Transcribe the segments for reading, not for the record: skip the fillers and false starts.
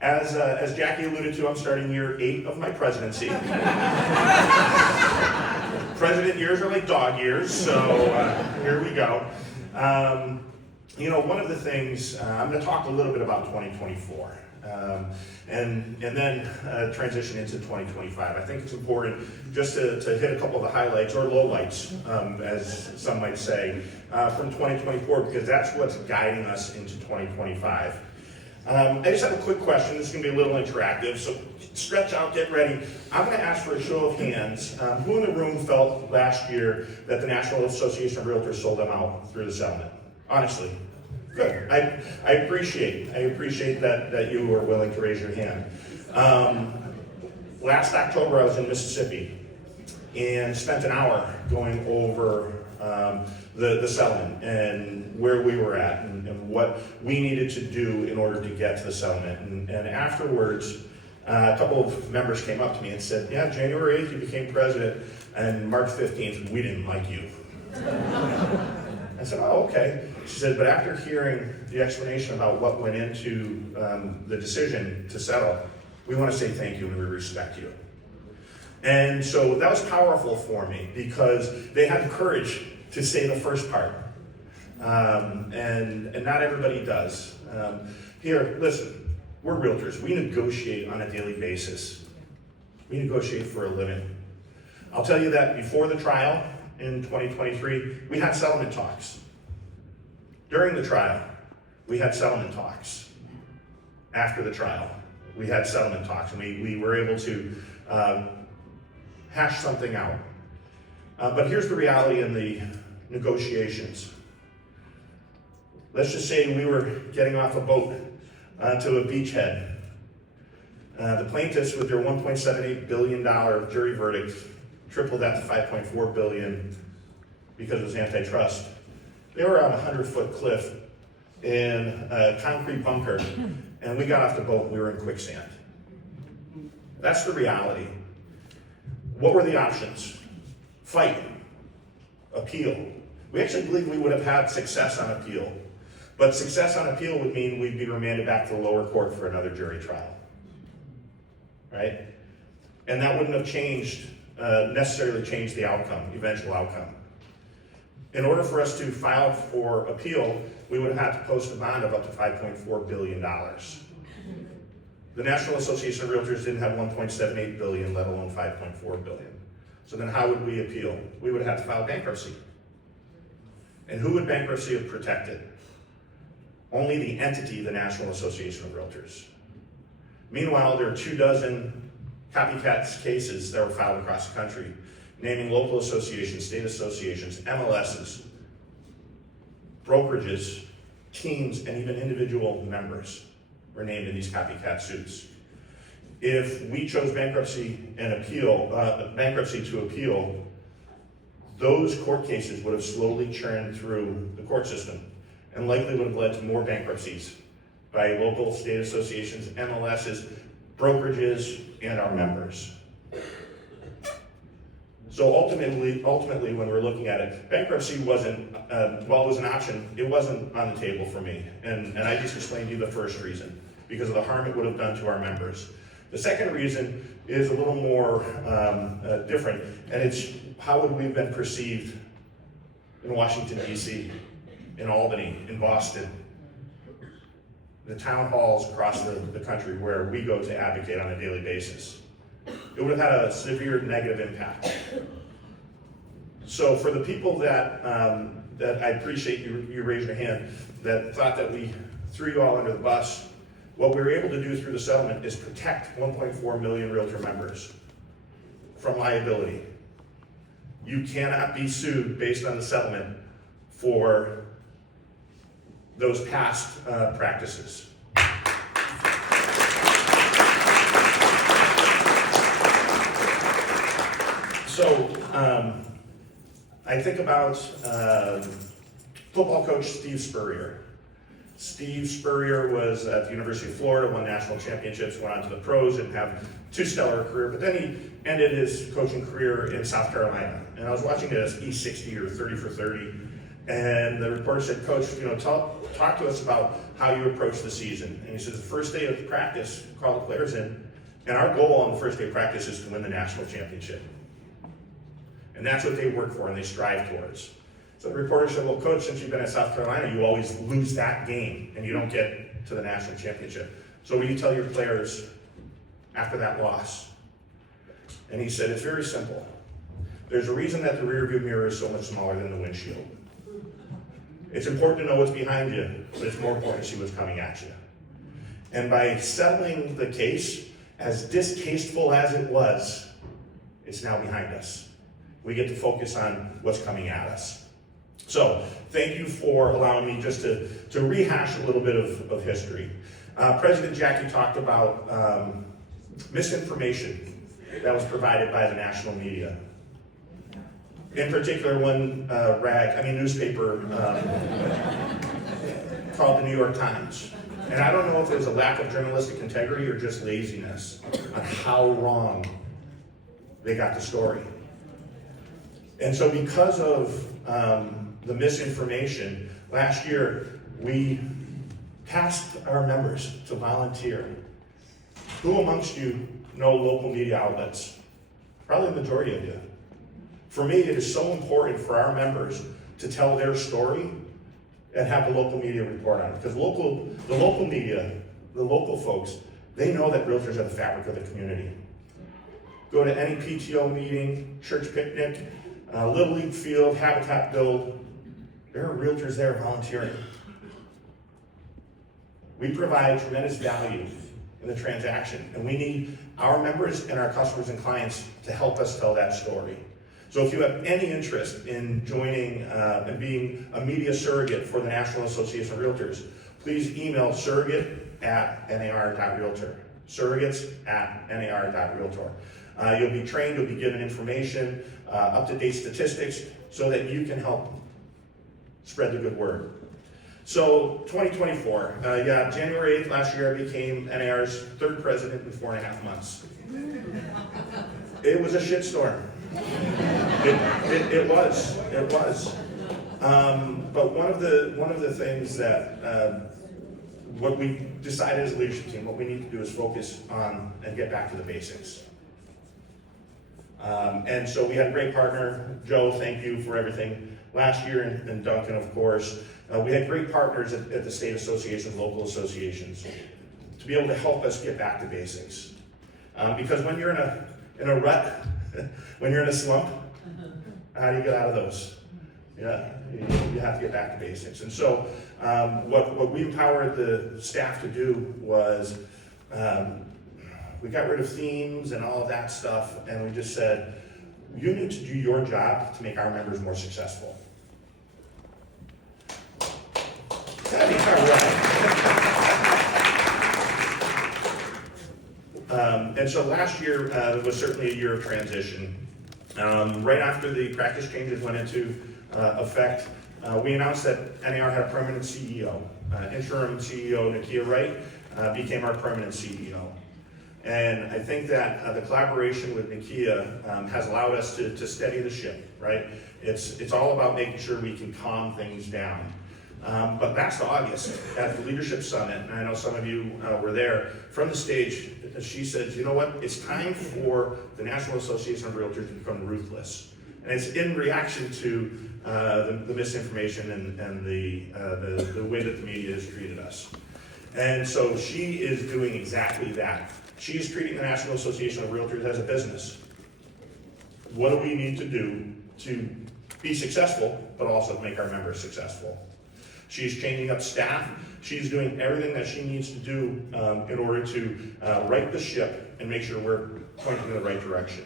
As Jackie alluded to, I'm starting year 8 of my presidency. President years are like dog years, so here we go. One of the things, I'm going to talk a little bit about 2024. And then transition into 2025. I think it's important just to hit a couple of the highlights, or lowlights, as some might say, from 2024, because that's what's guiding us into 2025. I just have a quick question. This is going to be a little interactive, so stretch out, get ready. I'm going to ask for a show of hands. Who in the room felt last year that the National Association of Realtors sold them out through the settlement? Honestly. Good. I appreciate that you were willing to raise your hand. Last October, I was in Mississippi and spent an hour going over the settlement and where we were at and what we needed to do in order to get to the settlement. And afterwards, a couple of members came up to me and said, yeah, January 8th you became president, and March 15th we didn't like you. I said, oh, okay. She said, but after hearing the explanation about what went into the decision to settle, we want to say thank you and we respect you. And so that was powerful for me because they had the courage to say the first part. And not everybody does. Here, listen, we're realtors. We negotiate on a daily basis. We negotiate for a living. I'll tell you that before the trial, in 2023, we had settlement talks. During the trial, we had settlement talks. After the trial, we had settlement talks, and we were able to hash something out. But here's the reality in the negotiations. Let's just say we were getting off a boat to a beachhead. The plaintiffs, with their $1.78 billion jury verdict, tripled that to $5.4 billion because it was antitrust. They were on a 100-foot cliff in a concrete bunker, and we got off the boat and we were in quicksand. That's the reality. What were the options? Fight, appeal. We actually believe we would have had success on appeal, but success on appeal would mean we'd be remanded back to the lower court for another jury trial, right? And that wouldn't have necessarily changed the outcome, eventual outcome. In order for us to file for appeal, we would have had to post a bond of up to $5.4 billion. The National Association of Realtors didn't have $1.78 billion, let alone $5.4 billion. So then how would we appeal? We would have to file bankruptcy. And who would bankruptcy have protected? Only the entity, the National Association of Realtors. Meanwhile, there are 24 copycat cases that were filed across the country, naming local associations, state associations, MLSs, brokerages, teams, and even individual members were named in these copycat suits. If we chose bankruptcy to appeal, those court cases would have slowly churned through the court system and likely would have led to more bankruptcies by local state associations, MLSs, brokerages, and our members. So ultimately, when we're looking at it, bankruptcy wasn't, while it was an option, it wasn't on the table for me. And I just explained to you the first reason, because of the harm it would have done to our members. The second reason is a little more different, and it's how would we have been perceived in Washington, D.C., in Albany, in Boston, the town halls across the country where we go to advocate on a daily basis. It would have had a severe negative impact. So for the people that I appreciate you raised your hand, that thought that we threw you all under the bus, what we were able to do through the settlement is protect 1.4 million realtor members from liability. You cannot be sued based on the settlement for those past practices. So I think about football coach Steve Spurrier. Steve Spurrier was at the University of Florida, won national championships, went on to the pros and have 2 stellar career, but then he ended his coaching career in South Carolina. And I was watching it as E60 or 30 for 30. And the reporter said, Coach, talk to us about how you approach the season. And he says, the first day of practice, call the players in, and our goal on the first day of practice is to win the national championship. And that's what they work for and they strive towards. So the reporter said, well, coach, since you've been at South Carolina, you always lose that game and you don't get to the national championship. So what do you tell your players after that loss? And he said, it's very simple. There's a reason that the rearview mirror is so much smaller than the windshield. It's important to know what's behind you, but it's more important to see what's coming at you. And by settling the case, as distasteful as it was, it's now behind us. We get to focus on what's coming at us. So, thank you for allowing me just to rehash a little bit of history. President Jackie talked about misinformation that was provided by the national media. In particular, one newspaper called the New York Times. And I don't know if it was a lack of journalistic integrity or just laziness on how wrong they got the story. And so because of the misinformation, last year we tasked our members to volunteer. Who amongst you know local media outlets? Probably the majority of you. For me, it is so important for our members to tell their story and have the local media report on it. Because the local media, the local folks, they know that realtors are the fabric of the community. Go to any PTO meeting, church picnic, Little League field, habitat build, there are realtors there volunteering. We provide tremendous value in the transaction, and we need our members and our customers and clients to help us tell that story. So if you have any interest in joining and being a media surrogate for the National Association of Realtors, please email surrogate@nar.realtor. Surrogates@nar.realtor. You'll be trained, you'll be given information, up-to-date statistics, so that you can help spread the good word. So 2024, January 8th last year I became NAR's third president in 4.5 months. It was a shitstorm. It was. But one of the things that what we decided as a leadership team, what we need to do is focus on and get back to the basics. And so we had a great partner, Joe, thank you for everything last year, and Duncan, of course. We had great partners at the state associations, local associations, to be able to help us get back to basics. Because when you're in a rut, when you're in a slump, how do you get out of those? Yeah, you have to get back to basics. And so what we empowered the staff to do was we got rid of themes and all of that stuff, and we just said, you need to do your job to make our members more successful. That'd be all right. And so last year was certainly a year of transition. Right after the practice changes went into effect, we announced that NAR had a permanent CEO. Interim CEO Nakia Wright became our permanent CEO. And I think that the collaboration with Nakia has allowed us to steady the ship, right? It's all about making sure we can calm things down. But last August at the Leadership Summit, and I know some of you were there, from the stage, she said, you know what, it's time for the National Association of Realtors to become ruthless. And it's in reaction to the misinformation and the way that the media has treated us. And so she is doing exactly that. She's treating the National Association of Realtors as a business. What do we need to do to be successful, but also to make our members successful? She's changing up staff. She's doing everything that she needs to do in order to right the ship and make sure we're pointing in the right direction.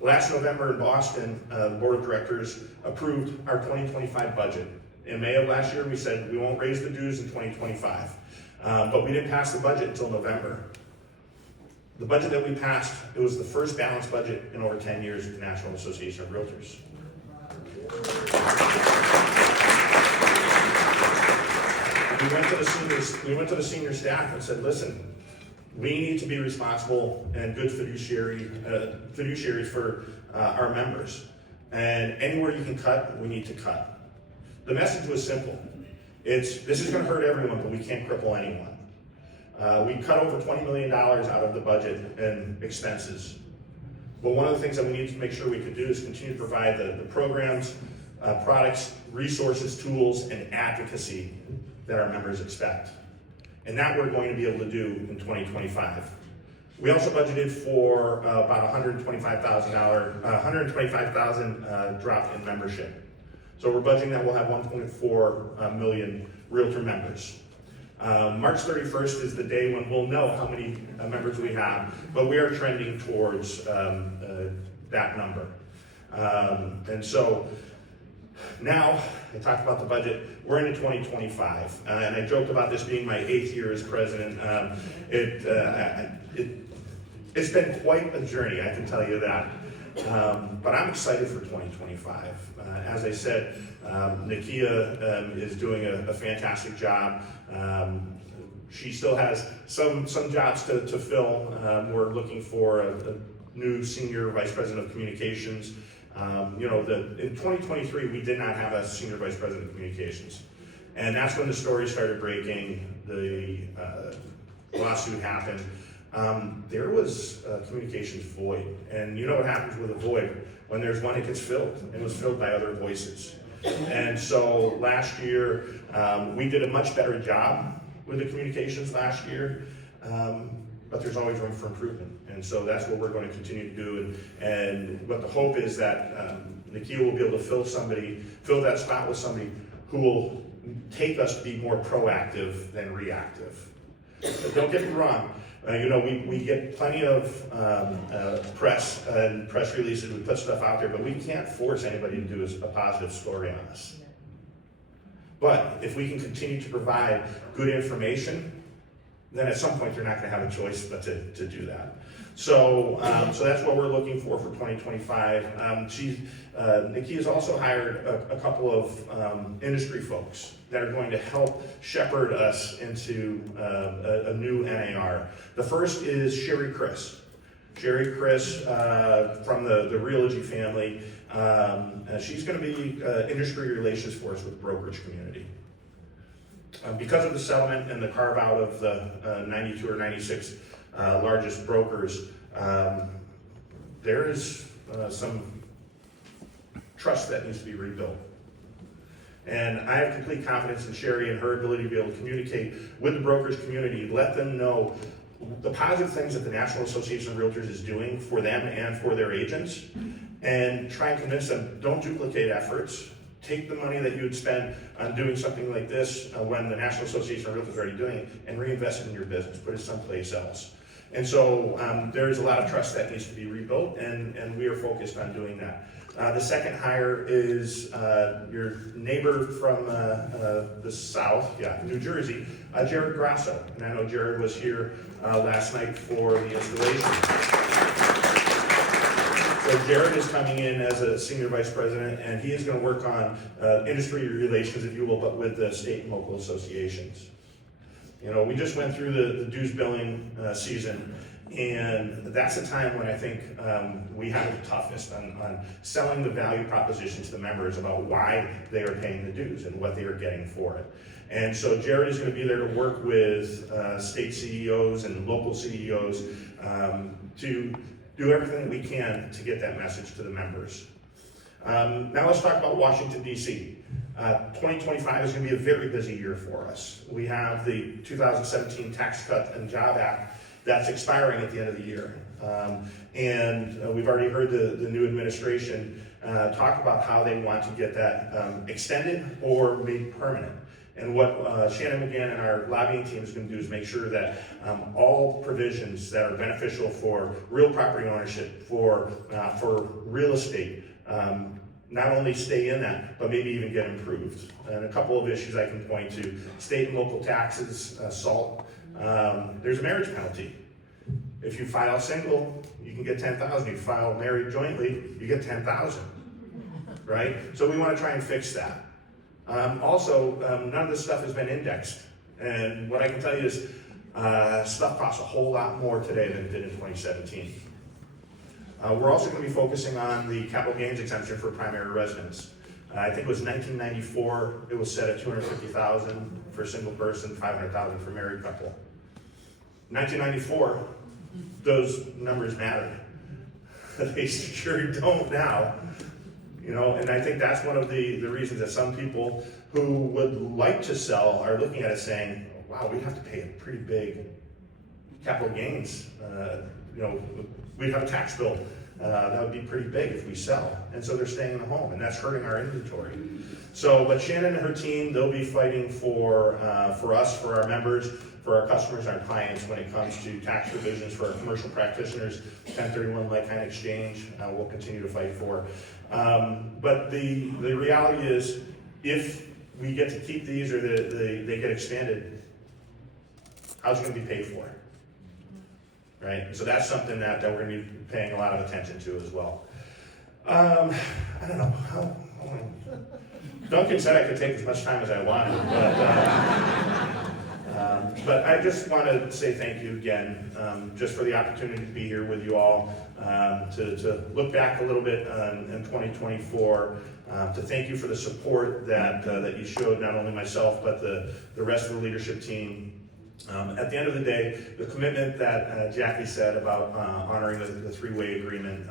Last November in Boston, the board of directors approved our 2025 budget. In May of last year, we said we won't raise the dues in 2025, but we didn't pass the budget until November. The budget that we passed, it was the first balanced budget in over 10 years at the National Association of Realtors. We went to the senior staff and said, listen, we need to be responsible and good fiduciaries for our members. And anywhere you can cut, we need to cut. The message was simple. This is going to hurt everyone, but we can't cripple anyone. We cut over $20 million out of the budget and expenses. But one of the things that we need to make sure we can do is continue to provide the programs, products, resources, tools, and advocacy that our members expect. And that we're going to be able to do in 2025. We also budgeted for about $125,000 drop in membership. So we're budgeting that we'll have 1.4 million Realtor members. March 31st is the day when we'll know how many members we have, but we are trending towards that number. And so now, I talked about the budget, we're into 2025, and I joked about this being my 8th year as president. It's been quite a journey, I can tell you that. But I'm excited for 2025. As I said, Nakia is doing a fantastic job. She still has some jobs to fill. We're looking for a new senior vice president of communications. In 2023, we did not have a senior vice president of communications. And that's when the story started breaking, the lawsuit happened. There was a communications void. And you know what happens with a void? When there's one, it gets filled. It was filled by other voices. And so last year, we did a much better job with the communications last year, but there's always room for improvement. And so that's what we're going to continue to do. And what the hope is that Nakia will be able to fill that spot with somebody who will take us to be more proactive than reactive. But don't get me wrong. We get plenty of press and press releases. We put stuff out there, but we can't force anybody to do a positive story on us. But if we can continue to provide good information, then at some point they're not going to have a choice but to do that. So that's what we're looking for 2025. Nakia's also hired a couple of industry folks that are going to help shepherd us into a new NAR. The first is Sherry Chris. Sherry Chris from the Realogy family. She's going to be industry relations for us with the brokerage community. Because of the settlement and the carve out of the 92 or 96 largest brokers, there is some trust that needs to be rebuilt. And I have complete confidence in Sherry and her ability to be able to communicate with the brokers community, let them know the positive things that the National Association of Realtors is doing for them and for their agents, and try and convince them, don't duplicate efforts. Take the money that you would spend on doing something like this when the National Association of Realtors is already doing it, and reinvest it in your business, put it someplace else. And so there's a lot of trust that needs to be rebuilt, and we are focused on doing that. The second hire is your neighbor from the South, New Jersey, Jared Grasso. And I know Jared was here last night for the installation. So Jared is coming in as a senior vice president, and he is going to work on industry relations, if you will, but with the state and local associations. We just went through the dues billing season, and that's a time when I think we have the toughest on selling the value proposition to the members about why they are paying the dues and what they are getting for it. And so Jared is going to be there to work with state CEOs and local CEOs to do everything we can to get that message to the members. Now let's talk about Washington, D.C. 2025 is going to be a very busy year for us. We have the 2017 Tax Cut and Job Act that's expiring at the end of the year. And we've already heard the new administration talk about how they want to get that extended or made permanent. And what Shannon McGann and our lobbying team is going to do is make sure that all provisions that are beneficial for real property ownership, for real estate, not only stay in that, but maybe even get improved. And a couple of issues I can point to: state and local taxes, SALT. There's a marriage penalty. If you file single, you can get $10,000. If you file married jointly, you get $10,000. Right? So we want to try and fix that. Also, none of this stuff has been indexed. And what I can tell you is stuff costs a whole lot more today than it did in 2017. We're also going to be focusing on the capital gains exemption for primary residents. I think it was 1994, it was set at 250,000 for a single person, 500,000 for a married couple. 1994, those numbers mattered. They sure don't now. You know, and I think that's one of the reasons that some people who would like to sell are looking at it saying, wow, we'd have to pay a pretty big capital gains. You know, we'd have a tax bill. That would be pretty big if we sell. And so they're staying in the home, and that's hurting our inventory. So, but Shannon and her team, they'll be fighting for us, for our members, for our customers, our clients when it comes to tax revisions for our commercial practitioners, 1031 like-kind exchange, we'll continue to fight for. But the reality is, if we get to keep these or they get expanded, how's it going to be paid for? Right? So that's something that we're going to be paying a lot of attention to as well. I don't know. Duncan said I could take as much time as I wanted, but I just want to say thank you again, just for the opportunity to be here with you all, to look back a little bit in 2024, to thank you for the support that you showed, not only myself, but the rest of the leadership team. At the end of the day, the commitment that Jackie said about honoring the three-way agreement,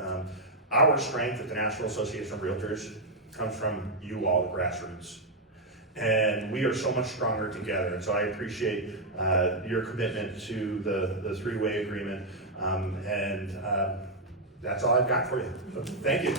our strength at the National Association of Realtors comes from you all, the grassroots. And we are so much stronger together. And so I appreciate your commitment to the three-way agreement. And that's all I've got for you. So thank you.